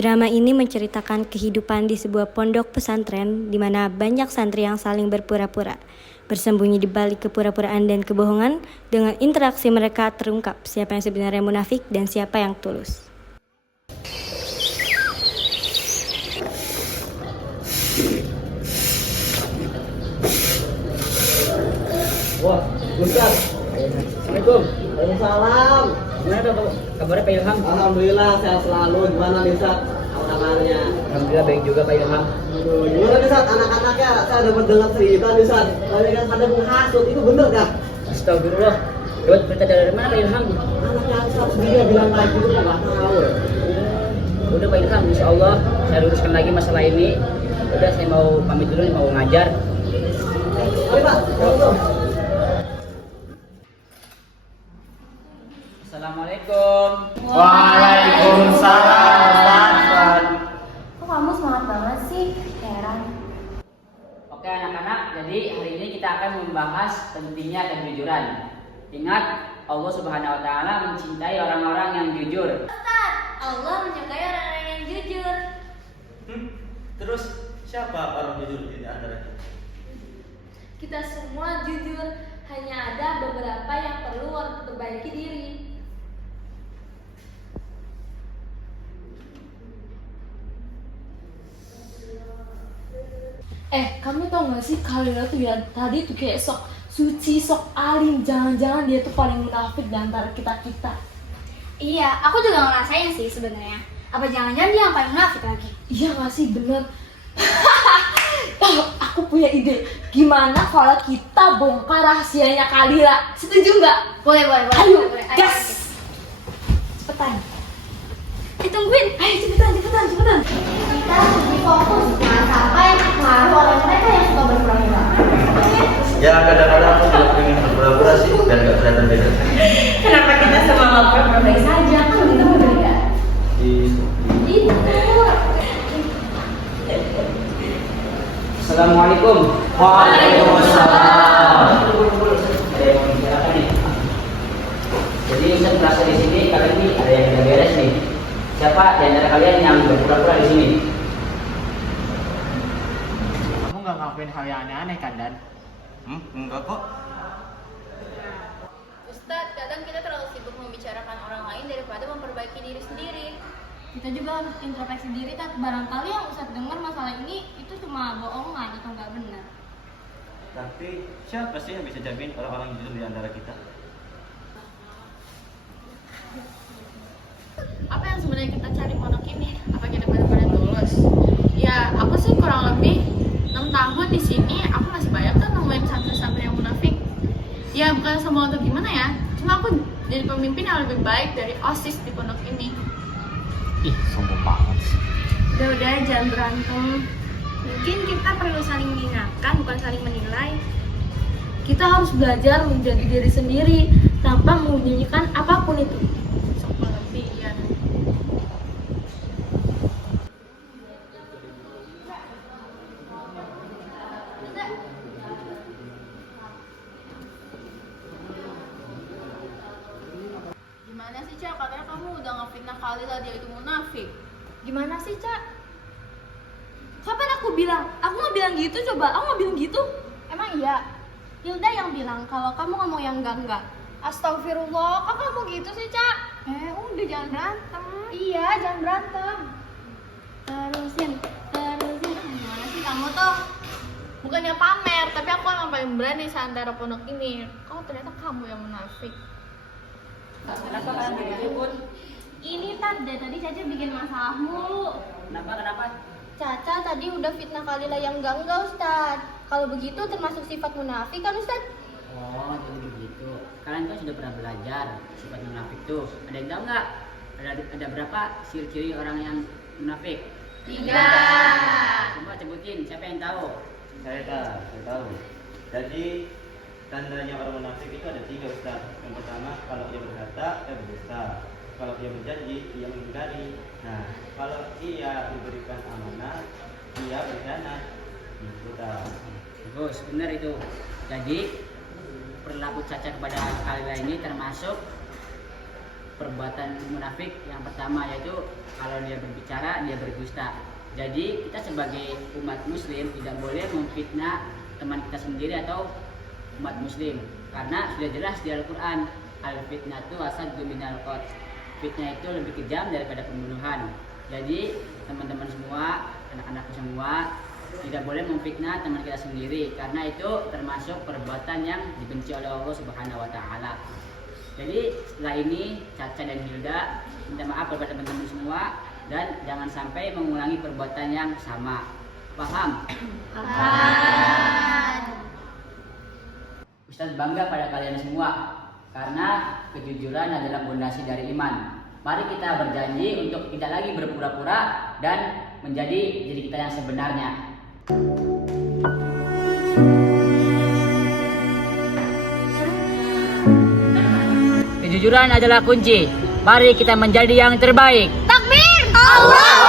Drama ini menceritakan kehidupan di sebuah pondok pesantren di mana banyak santri yang saling berpura-pura. Bersembunyi di balik kepura-puraan dan kebohongan, dengan interaksi mereka terungkap siapa yang sebenarnya munafik dan siapa yang tulus. Wah, Ustaz. Assalamualaikum. Waalaikumsalam. Gimana dong kabarnya Pak Ilham? Alhamdulillah sehat selalu. Gimana nih Ustaz? Apa kabarnya? Alhamdulillah baik juga Pak Ilham. Aduh, gimana nih Ustaz? Anak-anaknya saya dapat dengar cerita nih Ustaz. Banyak yang pada menghasut. Itu bener kah? Astagfirullah. Dapat berita dari mana Pak Ilham? Anaknya Ustaz sendiri bilang kayak gitu kok nggak tahu. Udah Pak Ilham, insya Allah saya luruskan lagi masalah ini. Udah saya mau pamit dulu nih, mau ngajar. Mari Pak. Assalamualaikum. Assalamualaikum. Waalaikumsalam, Ustaz. Kok kamu semangat banget sih? Heran. Oke anak-anak, jadi hari ini kita akan membahas pentingnya kejujuran. Ingat, Allah Subhanahu wa taala mencintai orang-orang yang jujur. Ustaz, Allah menyukai orang-orang yang jujur. Terus siapa orang jujur di antara kita? Kita semua jujur, hanya ada beberapa yang perlu memperbaiki diri. Kamu tau gak sih Kalila tuh ya tadi tuh kayak sok suci, sok alim. Jangan-jangan dia tuh paling munafik di antara kita-kita. Iya, aku juga ngerasain sih sebenarnya. Apa jangan-jangan dia yang paling munafik lagi? Iya gak sih, bener. Aku punya ide. Gimana kalau kita bongkar rahasianya Kalila? Setuju nggak? Boleh. Ayo, boleh. gas! Cepetan. Ditungguin. Ayo cepetan. Kita lebih fokus, jangan sampai pengaruh oleh mereka yang suka berpura-pura. Ya kadang-kadang aku juga pengen berpura-pura sih biar gak kelihatan beda. Kenapa kita semua nggak berpura-pura baik saja? Kan kita berbeda. Itu. Assalamualaikum. Waalaikumsalam. Ada yang mau bicarakan nih. Jadi Ustaz merasa di sini kalian nih ada yang tidak beres nih. Siapa di antara kalian yang berpura-pura di sini? Kamu nggak ngelakuin hal yang aneh-aneh kan, Dan? Enggak kok. Ustadz, kadang kita terlalu sibuk membicarakan orang lain daripada memperbaiki diri sendiri. Kita juga harus introspeksi diri, Tat. Barangkali yang Ustadz dengar masalah ini itu cuma bohongan atau nggak benar. Tapi siapa sih yang bisa jamin orang-orang jujur di antara kita? Apa yang sebenarnya kita cari pondok ini? Apa kita benar-benar tulus? Ya, aku sih kurang lebih 6 tahun di sini, aku masih banyak kan nemuin santri-santri yang munafik. Ya, bukan semua untuk gimana ya. Cuma aku jadi pemimpin yang lebih baik dari OSIS di pondok ini. Ih, sombong banget sih. Udah, jangan berantem. Mungkin kita perlu saling mengingatkan, bukan saling menilai. Kita harus belajar menjadi diri sendiri tanpa menyembunyikan apapun itu. Sok lebih ya. Gimana sih, Cak? Katanya kamu udah ngefitnah Kalila dia itu munafik. Gimana sih, Cak? Kapan aku bilang? Aku nggak bilang gitu, coba. Aku nggak bilang gitu. Emang iya? Hilda yang bilang kalau kamu ngomong yang enggak. Astagfirullah, kok kamu gitu sih, Cak? Udah jangan berantem. Iya, jangan berantem. Terusin. Gimana sih kamu tuh? Bukannya pamer, tapi aku emang paling berani seantara pondok ini. Oh, ternyata kamu yang munafik. Kenapa kalian begitu pun? Ini dari tadi Caca bikin masalah mulu. Kenapa? Caca tadi udah fitnah Kalila yang enggak Ustaz. Kalau begitu termasuk sifat munafik kan Ustaz? Oh, jadi begitu. Kalian kan sudah pernah belajar sifat munafik tuh. Ada yang tahu nggak? Ada berapa ciri-ciri orang yang munafik? 3. Coba sebutin, siapa yang tahu? Saya tahu. Jadi tandanya orang munafik itu ada 3, Ustaz. Yang pertama, kalau ia berkata, ia berdusta. Kalau ia berjanji, ia mengingkari. Nah, kalau ia diberikan amanah, ia berkhianat. Gitu, Ustaz. Bagus, benar itu. Jadi perilaku Caca kepada Kalila ini termasuk perbuatan munafik yang pertama, yaitu kalau dia berbicara dia berdusta. Jadi kita sebagai umat muslim tidak boleh memfitnah teman kita sendiri atau umat muslim, karena sudah jelas di Al-Quran, al-fitnatu asaddu minal qatl. Fitnah itu lebih kejam daripada pembunuhan. Jadi teman-teman semua, anak-anakku semua, tidak boleh memfitnah teman kita sendiri, karena itu termasuk perbuatan yang dibenci oleh Allah Subhanahu wa taala. Jadi setelah ini Caca dan Hilda minta maaf kepada teman-teman semua dan jangan sampai mengulangi perbuatan yang sama. Paham? Ustaz bangga pada kalian semua karena kejujuran adalah pondasi dari iman. Mari kita berjanji untuk tidak lagi berpura-pura dan menjadi diri kita yang sebenarnya. Kejujuran adalah kunci. Mari kita menjadi yang terbaik. Takbir! Allah